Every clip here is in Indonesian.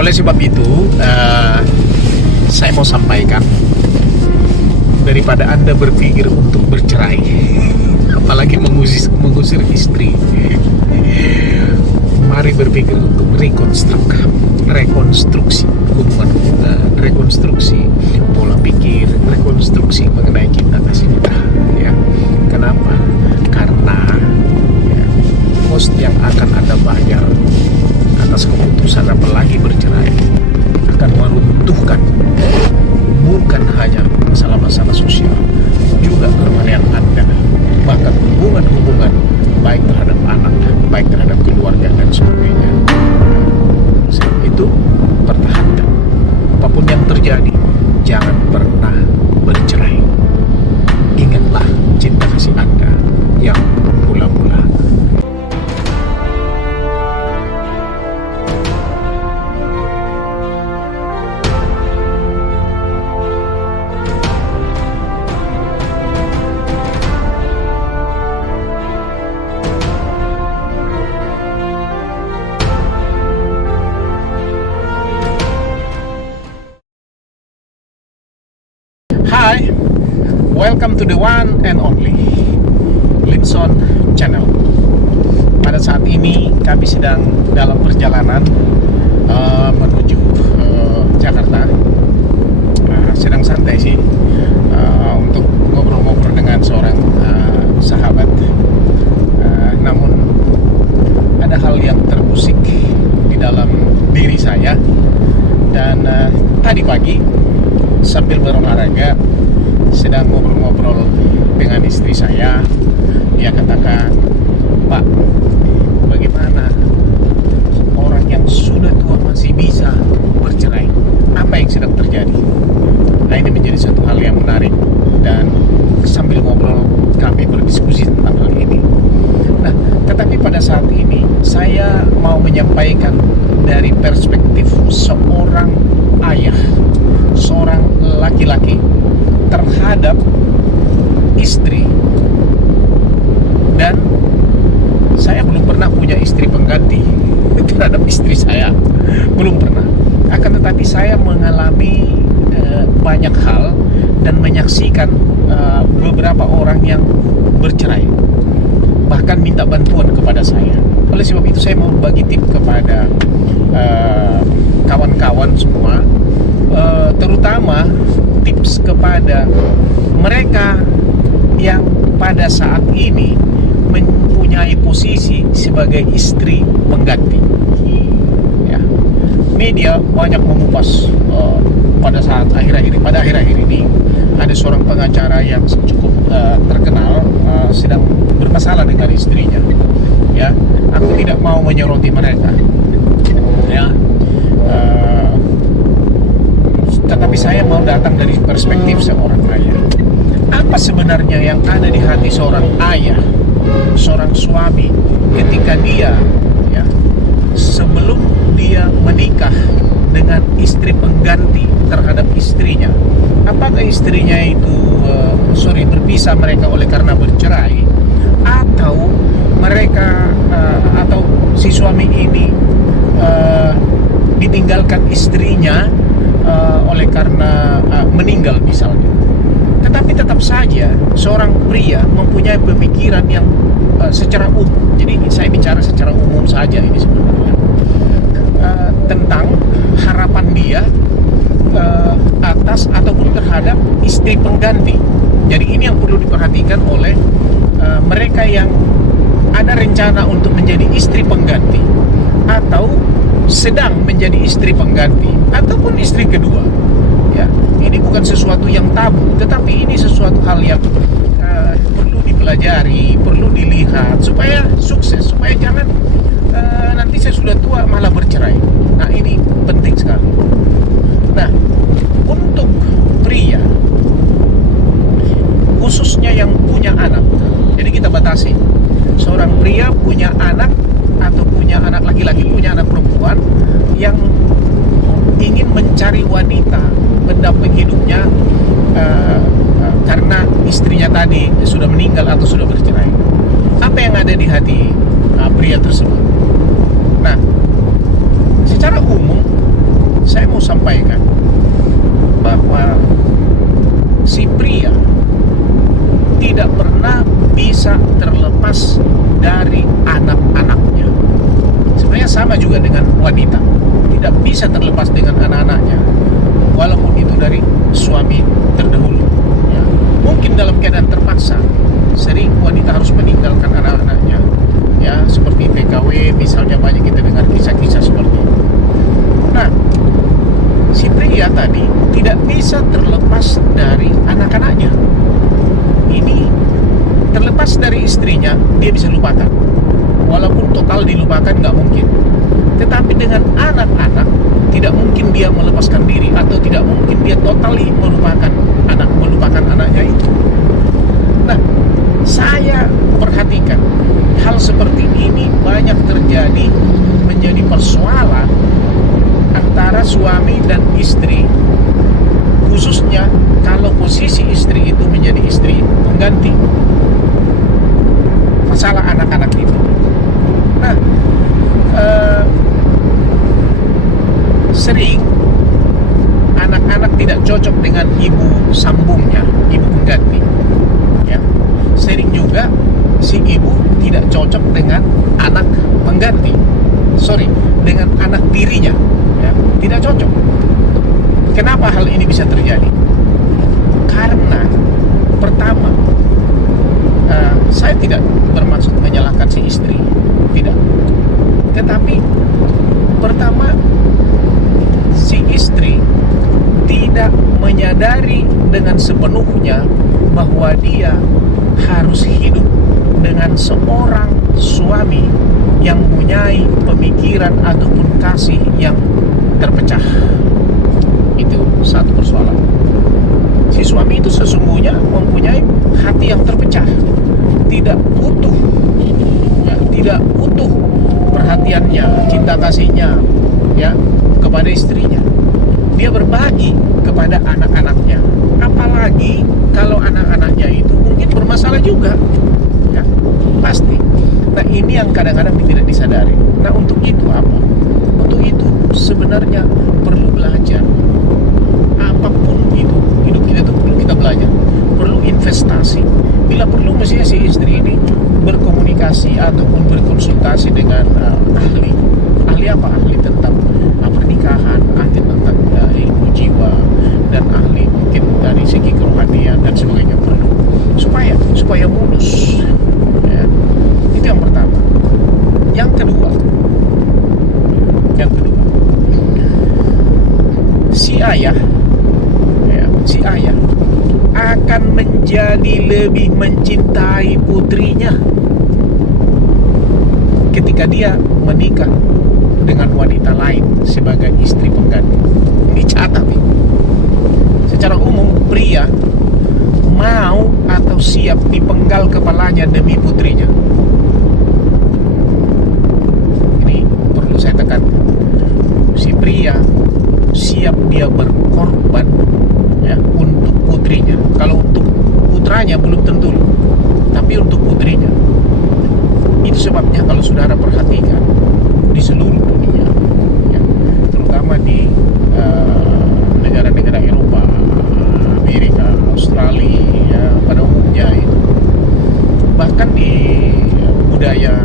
Oleh sebab itu, saya mau sampaikan, daripada Anda berpikir untuk bercerai, apalagi mengusir istri, mari berpikir untuk rekonstruksi hubungan, rekonstruksi pola pikir, rekonstruksi mengenai cinta kasih kita. Ya, kenapa? Karena ya, cost yang akan Anda bayar atas keputusan apalagi bercerai akan meruntuhkan bukan hanya masalah-masalah sosial, juga kerohanian Anda, bahkan hubungan-hubungan baik terhadap anak, baik terhadap keluarga dan sebagainya. Itu pertahankan. Apapun yang terjadi, jangan pernah bercerai. Ingatlah cinta kasih Anda yang mula-mula. Hi, welcome to the one and only Linson Channel. Pada saat ini kami sedang dalam perjalanan menuju Jakarta. Sedang santai sih, untuk ngobrol-ngobrol dengan seorang sahabat. Namun ada hal yang terusik di dalam diri saya. Dan tadi pagi sambil berolahraga, sedang ngobrol-ngobrol dengan istri saya. Dia katakan, "Pak, bagaimana orang yang sudah tua masih bisa bercerai? Apa yang sedang terjadi?" Nah, ini menjadi satu hal yang menarik, dan sambil ngobrol kami berdiskusi tentang hal ini. Nah, tetapi pada saat ini saya mau menyampaikan dari perspektif seorang ayah, seorang laki-laki terhadap istri. Dan saya belum pernah punya istri pengganti terhadap istri saya, belum pernah. Akan tetapi saya mengalami banyak hal dan menyaksikan beberapa orang yang bercerai, bahkan minta bantuan kepada saya. Oleh sebab itu saya mau bagi tip kepada kawan-kawan semua, terutama tips kepada mereka yang pada saat ini mempunyai posisi sebagai istri pengganti. Ya, media banyak mengupas pada akhir-akhir ini ada seorang pengacara yang cukup terkenal sedang bermasalah dengan istrinya. Ya, aku tidak mau menyoroti mereka. Ya. Tetapi saya mau datang dari perspektif seorang ayah. Apa sebenarnya yang ada di hati seorang ayah, seorang suami, ketika dia, ya, sebelum dia menikah dengan istri pengganti terhadap istrinya? Apakah istrinya itu berpisah mereka oleh karena bercerai, atau mereka atau si suami ini ditinggalkan istrinya oleh karena meninggal misalnya. Tetapi tetap saja seorang pria mempunyai pemikiran yang secara umum. Jadi saya bicara secara umum saja ini sebenarnya, tentang harapan dia atas ataupun terhadap istri pengganti. Jadi ini yang perlu diperhatikan oleh mereka yang ada rencana untuk menjadi istri pengganti, atau sedang menjadi istri pengganti, ataupun istri kedua. Ya, ini bukan sesuatu yang tabu, tetapi ini sesuatu hal yang perlu dipelajari, perlu dilihat supaya sukses, supaya jangan nanti saya sudah tua malah bercerai. Nah, ini penting sekali. Nah, untuk pria, khususnya yang punya anak, jadi kita batasi, seorang pria punya anak atau punya anak laki-laki, punya anak perempuan yang ingin mencari wanita pendamping hidupnya karena istrinya tadi sudah meninggal atau sudah bercerai. Apa yang ada di hati pria tersebut? Nah, secara umum tidak bisa terlepas dengan anak-anaknya, walaupun itu dari suami terdahulu. Ya. Mungkin dalam keadaan terpaksa, sering wanita harus meninggalkan anak-anaknya. Ya, seperti PKW misalnya, banyak kita dengar kisah-kisah seperti itu. Nah, si pria tadi tidak bisa terlepas dari anak-anaknya. Ini terlepas dari istrinya, dia bisa lupakan. Walaupun total dilupakan nggak mungkin. Tetapi dengan anak-anak, tidak mungkin dia melepaskan diri, atau tidak mungkin dia totally melupakan anaknya itu. Nah, saya perhatikan hal seperti ini banyak terjadi, menjadi persoalan antara suami dan istri, khususnya kalau posisi istri itu menjadi istri pengganti. Masalah anak-anak itu. Nah, sering anak-anak tidak cocok dengan ibu sambungnya, ibu pengganti. Ya. Sering juga si ibu tidak cocok dengan anak pengganti. Dengan anak tirinya. Ya, tidak cocok. Kenapa hal ini bisa terjadi? Karena pertama, saya tidak bermaksud menyalahkan si istri, tidak. Tetapi pertama, si istri tidak menyadari dengan sepenuhnya bahwa dia harus hidup dengan seorang suami yang mempunyai pemikiran ataupun kasih yang terpecah. Itu satu persoalan. Si suami itu sesungguhnya mempunyai hati yang terpecah, tidak utuh, ya, tidak utuh perhatiannya, cinta kasihnya, ya, kepada istrinya. Dia berbagi kepada anak-anaknya, apalagi kalau anak-anaknya itu mungkin bermasalah juga, ya, pasti. Nah, ini yang kadang-kadang tidak disadari. Nah, untuk itu apa? Untuk itu sebenarnya perlu belajar. Apapun itu, hidup kita itu perlu kita belajar, perlu investasi. Bila perlu, mestinya si istri ini berkomunikasi ataupun berkonsultasi dengan ahli. Ahli apa? Ahli tentang pernikahan, ahli tentang ilmu jiwa, dan ahli mungkin dari segi kerohanian dan sebagainya, perlu supaya mulus. Ya. Itu yang pertama. Yang kedua, si ayah akan menjadi lebih mencintai putrinya ketika dia menikah dengan wanita lain sebagai istri pengganti. Ini catat nih. Secara umum, pria mau atau siap dipenggal kepalanya demi putrinya. Ini perlu saya tekankan. Si pria siap dia berkorban, ya, untuk putrinya. Kalau untuk putranya belum tentu, tapi untuk putrinya. Itu sebabnya kalau saudara perhatikan di seluruh dunia, ya, terutama di negara-negara Eropa, Amerika, Australia, ya, pada umumnya itu, bahkan di budaya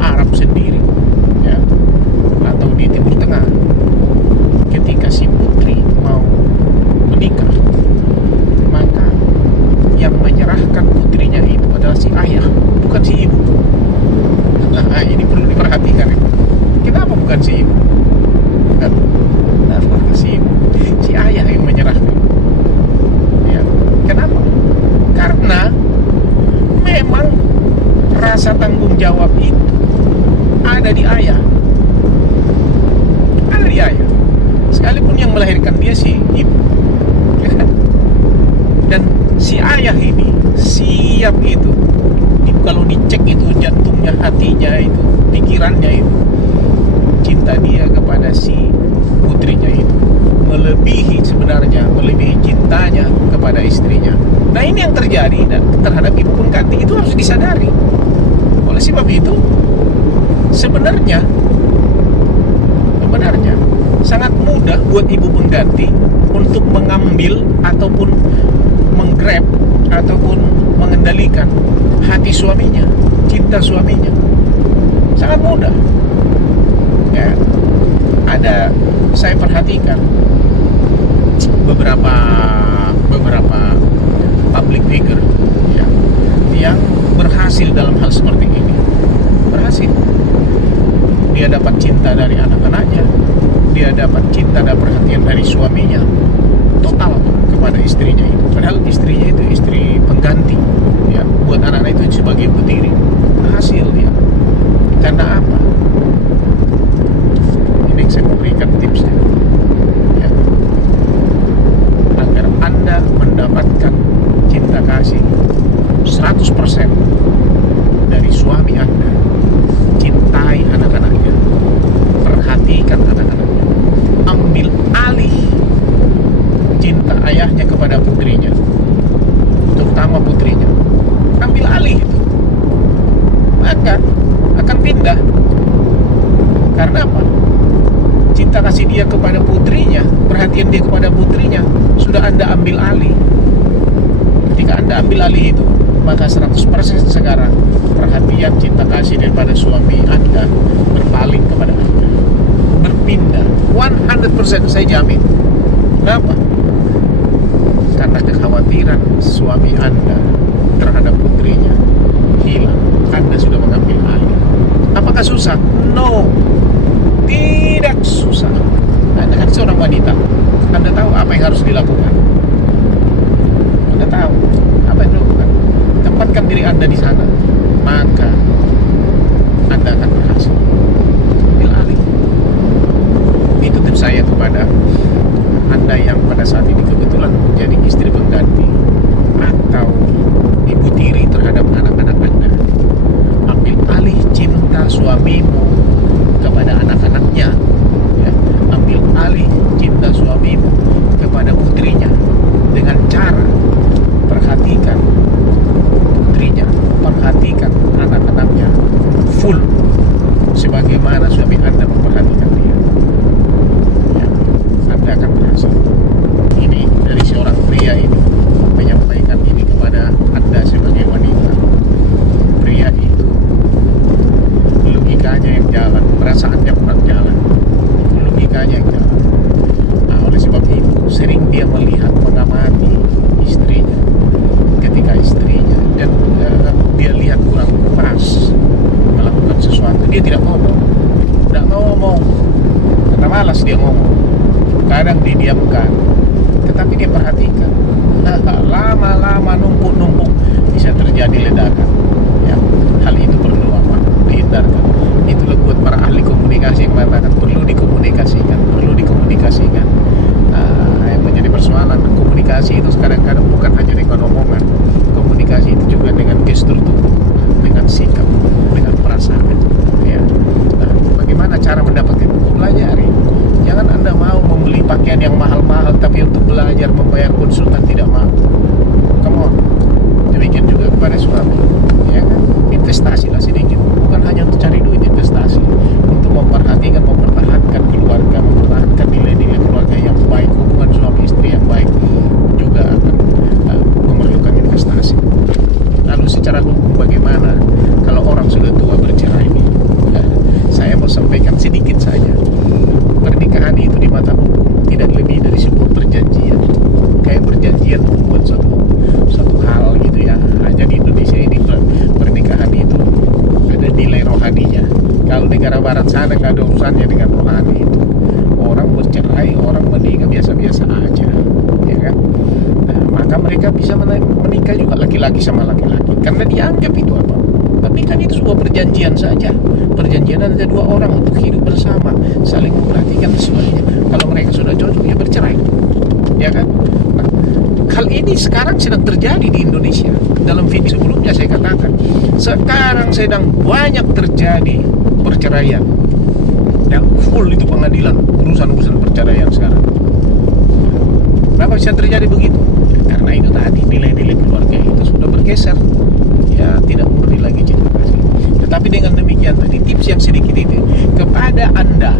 Arab sendiri, ya, atau di Timur Tengah, ketika si putri mau menikah, maka yang menyerahkan putrinya itu adalah si ayah, bukan si ibu. Nah, ini perlu diperhatikan. Kenapa bukan si ibu? Kenapa si ibu? Si ayah yang menyerahkan. Ya. Kenapa? Karena memang rasa tanggung jawab itu ada di ayah. Ada di ayah. Sekalipun yang melahirkan dia si ibu. Dan si ayah ini siap itu. Kalau dicek itu jantungnya, hatinya itu, pikirannya itu, cinta dia kepada si putrinya itu melebihi cintanya kepada istrinya. Nah, ini yang terjadi terhadap ibu pengganti. Itu harus disadari. Oleh sebab itu, sebenarnya sangat mudah buat ibu pengganti untuk mengambil ataupun menggrab ataupun mengendalikan hati suaminya, cinta suaminya. Sangat mudah. Ya. Ada saya perhatikan beberapa public figure ya, yang berhasil dalam hal seperti ini. Berhasil. Dia dapat cinta dari anak-anaknya, dia dapat cinta dan perhatian dari suaminya total kepada istrinya itu. Padahal istrinya itu istri pengganti ya, buat anak-anak itu sebagai ibu tiri. Berhasil dia. Karena apa? Ini saya memberikan tipsnya ya, agar Anda mendapatkan cinta kasih 100% dari suami Anda. Cintai anak-anaknya, perhatikan anak-anaknya, ambil alih cinta ayahnya kepada putrinya, terutama putrinya. Ambil alih itu, maka akan pindah. Karena apa? Cinta kasih dia kepada putrinya, perhatian dia kepada putrinya sudah Anda ambil alih. Ketika Anda ambil alih itu, maka 100% sekarang perhatian cinta kasih daripada suami Anda berpaling kepada Anda, berpindah 100%, saya jamin. Kenapa? Karena kekhawatiran suami Anda terhadap putrinya hilang. Anda sudah mengambil alih. Apakah susah? No, tidak susah. Anda kan seorang wanita, Anda tahu apa yang harus dilakukan. Anda tahu apa yang dilakukan. Tempatkan diri Anda di sana, maka Anda akan berhasil. Ambil alih. Itu tips saya kepada Anda yang pada saat ini kebetulan menjadi istri pengganti atau ibu tiri terhadap anak-anak Anda. Ambil alih cinta suamimu kepada anak-anaknya ya. Ambil alih cinta suamimu kepada putrinya dengan cara perhatikan putrinya, perhatikan anak-anaknya full sebagaimana suami Anda memperhatikan dia ya. Anda akan berhasil. Ini dari seorang pria ini menyampaikan ini kepada Anda sebagai wanita. Pria itu logikanya yang jalan, perasaannya kurang jalan, logikanya yang jalan. Nah, oleh sebab itu sering dia melihat, mengamati istrinya. Ketika istrinya dan dia lihat kurang pas melakukan sesuatu, dia tidak ngomong, karena malas dia ngomong. Kadang didiamkan, tetapi dia perhatikan. Lama-lama numpuk bisa terjadi ledakan ya. Hal itu perlu apa? Dihindarkan. Itulah buat para ahli komunikasi yang mengatakan perlu dikomunikasikan. Yang menjadi persoalan komunikasi itu kadang-kadang bukan hanya dengan omongan. Komunikasi itu juga dengan gestur tubuh, dengan sikap, dengan perasaan ya. Nah, bagaimana cara mendapatkan itu? Pelajari. Jangan Anda mau membeli pakaian yang mahal-mahal tapi untuk belajar membayar konsultan tidak mau. Come on. Demikian juga kepada suami ya kan? Investasilah sedikit, bukan hanya untuk cari duit, investasi untuk mempertahankan keluarga, mempertahankan nilai-nilai keluarga yang baik, hubungan suami istri yang baik juga akan memerlukan investasi. Lalu secara hukum bagaimana kalau orang sudah tua bercerai ini? Saya mau sampaikan sedikit saja. Pernikahan itu di mata hukum tidak lebih dari sebuah perjanjian, kayak perjanjian membuat satu hal gitu ya. Hanya di Indonesia ini pernikahan itu ada nilai rohaninya. Kalau negara barat sana nggak ada urusannya dengan rohani itu. Orang bercerai, orang menikah biasa-biasa aja, ya kan? Nah, maka mereka bisa menikah juga laki-laki sama laki-laki karena dianggap itu apa? Pernikahan itu sebuah perjanjian saja. Perjanjian antara dua orang untuk hidup bersama, saling memperhatikan semuanya. Kalau mereka sudah cocok ya bercerai, ya kan? Nah, hal ini sekarang sedang terjadi di Indonesia. Dalam video sebelumnya saya katakan, sekarang sedang banyak terjadi perceraian. Dan full itu pengadilan urusan perceraian sekarang. Kenapa bisa terjadi begitu? Karena itu tadi nilai-nilai keluarga itu sudah bergeser. Ya tidak murni lagi cinta kasih. Tetapi dengan demikian tadi tips yang sedikit itu kepada Anda,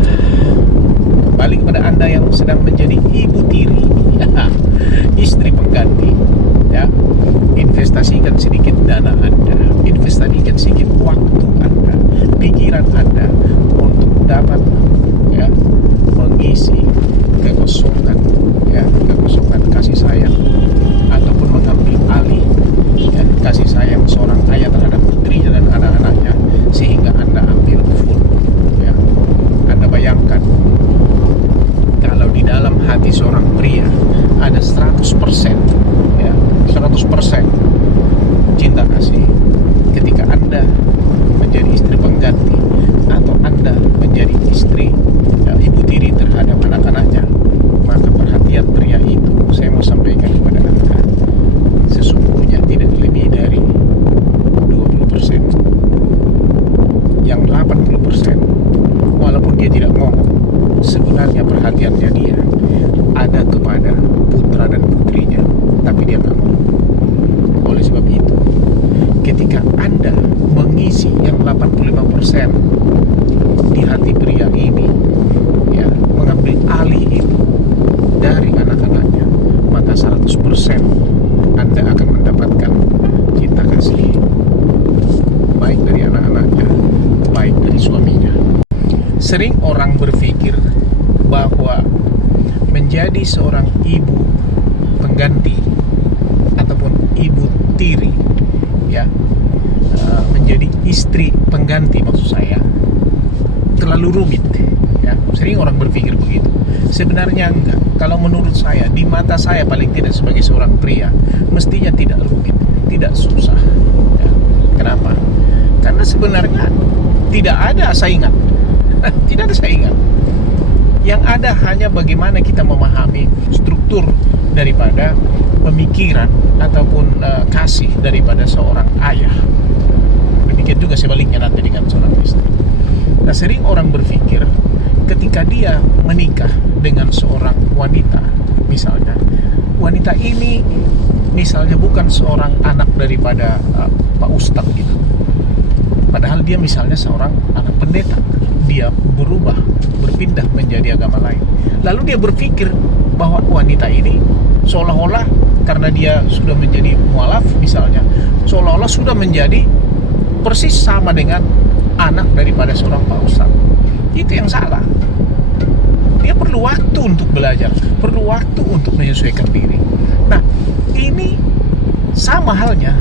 balik kepada Anda yang sedang menjadi ibu tiri, istri pengganti, ya, investasikan sedikit dana Anda, investasikan sedikit waktu Anda, pikiran Anda untuk dapat ya mengisi sayangnya dia ada kepada putra dan putrinya, tapi dia nggak mau. Oleh sebab itu, ketika Anda mengisi yang 85% di hati pria ini, ya, mengambil alih itu dari anak-anaknya, maka 100% Anda akan mendapatkan cinta kasih, baik dari anak-anaknya, baik dari suaminya. Sering orang berpikir bahwa menjadi seorang ibu pengganti ataupun ibu tiri, ya, menjadi istri pengganti maksud saya, terlalu rumit, ya. Sering orang berpikir begitu. Sebenarnya enggak. Kalau menurut saya, di mata saya paling tidak sebagai seorang pria, mestinya tidak rumit, tidak susah, ya. Kenapa? Karena sebenarnya tidak ada saingan. Tidak ada saingan. Yang ada hanya bagaimana kita memahami struktur daripada pemikiran ataupun kasih daripada seorang ayah. Demikian juga sebaliknya nanti dengan seorang istri. Nah, sering orang berpikir ketika dia menikah dengan seorang wanita, misalnya wanita ini misalnya bukan seorang anak daripada Pak Ustadz gitu, padahal dia misalnya seorang anak pendeta, dia berpindah menjadi agama lain, lalu dia berpikir bahwa wanita ini seolah-olah karena dia sudah menjadi mualaf misalnya, seolah-olah sudah menjadi persis sama dengan anak daripada seorang Pak Ustadz. Itu yang salah. Dia perlu waktu untuk belajar, perlu waktu untuk menyesuaikan diri. Nah, ini sama halnya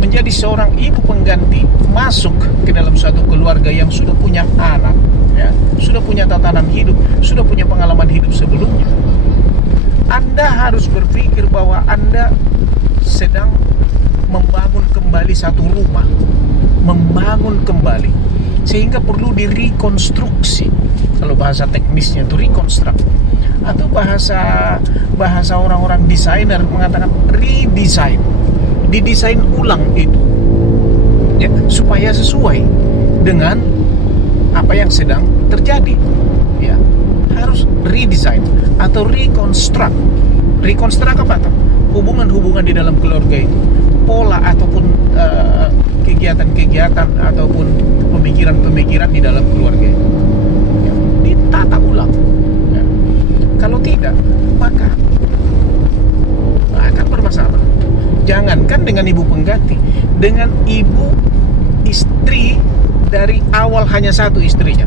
menjadi seorang ibu pengganti, masuk ke dalam suatu keluarga yang sudah punya anak, ya, sudah punya tatanan hidup, sudah punya pengalaman hidup sebelumnya. Anda harus berpikir bahwa Anda sedang membangun kembali satu rumah, membangun kembali, sehingga perlu direkonstruksi. Kalau bahasa teknisnya itu reconstruct, atau bahasa orang-orang desainer mengatakan redesign, didesain ulang itu, ya, supaya sesuai dengan apa yang sedang terjadi, ya. Harus redesign atau reconstruct. Reconstruct apa tuh? Hubungan-hubungan di dalam keluarga itu, pola ataupun kegiatan-kegiatan ataupun pemikiran-pemikiran di dalam keluarga itu, ya, ditata ulang, ya. Kalau tidak, maka akan bermasalah. Jangankan dengan ibu pengganti, dengan ibu istri dari awal hanya satu istrinya,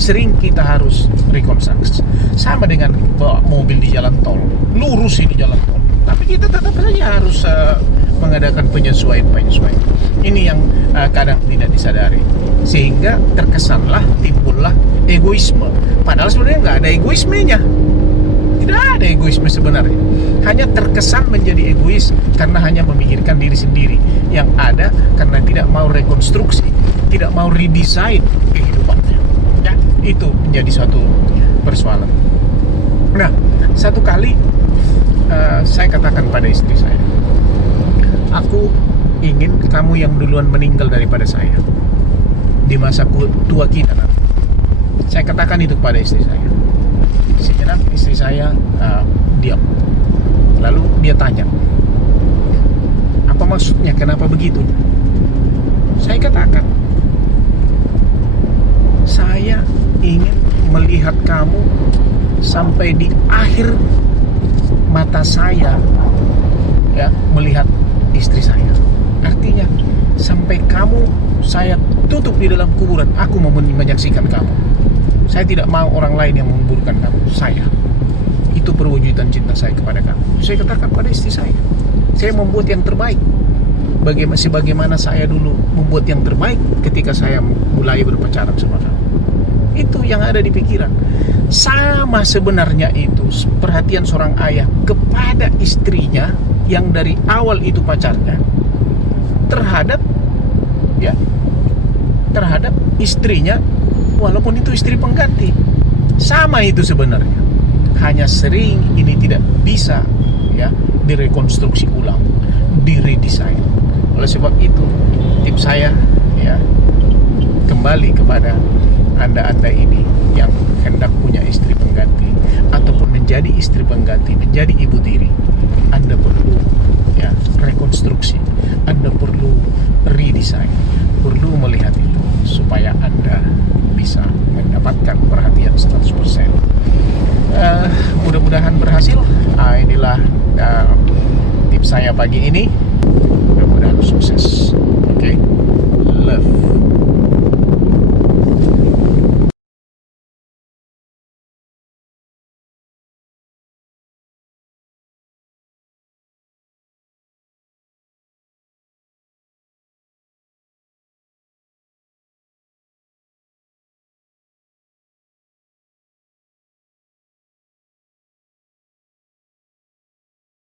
sering kita harus rekonstruksi. Sama dengan bawa mobil di jalan tol, lurus di jalan tol, tapi kita tetap saja harus mengadakan penyesuaian. Ini yang kadang tidak disadari, sehingga terkesanlah timbullah egoisme. Padahal sebenarnya nggak ada egoismenya. Tidak ada egoisme sebenarnya. Hanya terkesan menjadi egois karena hanya memikirkan diri sendiri. Yang ada karena tidak mau rekonstruksi, tidak mau redesign kehidupannya. Ya, itu menjadi suatu persoalan. Nah, satu kali saya katakan pada istri saya, aku ingin kamu yang duluan meninggal daripada saya di masa tua kita nanti. Saya katakan itu kepada istri saya. Sejenak istri saya diam. Lalu dia tanya, apa maksudnya, kenapa begitu? Saya katakan, saya ingin melihat kamu sampai di akhir mata saya, ya, melihat istri saya. Artinya sampai kamu saya tutup di dalam kuburan, aku mau menyaksikan kamu. Saya tidak mau orang lain yang menguburkan kamu. Saya, itu perwujudan cinta saya kepada kamu. Saya katakan pada istri saya membuat yang terbaik. Sebagaimana saya dulu membuat yang terbaik ketika saya mulai berpacaran sama kamu. Itu yang ada di pikiran. Sama sebenarnya itu perhatian seorang ayah kepada istrinya yang dari awal itu pacarnya, terhadap istrinya, walaupun itu istri pengganti. Sama itu sebenarnya. Hanya sering ini tidak bisa, ya, direkonstruksi ulang, diredesign. Oleh sebab itu, tips saya, ya, kembali kepada anda-anda ini yang hendak punya istri pengganti ataupun menjadi istri pengganti, menjadi ibu tiri, Anda perlu ya rekonstruksi, Anda perlu redesign, perlu melihat itu supaya Anda bisa mendapatkan perhatian 100%. Mudah-mudahan berhasil. Inilah tips saya pagi ini.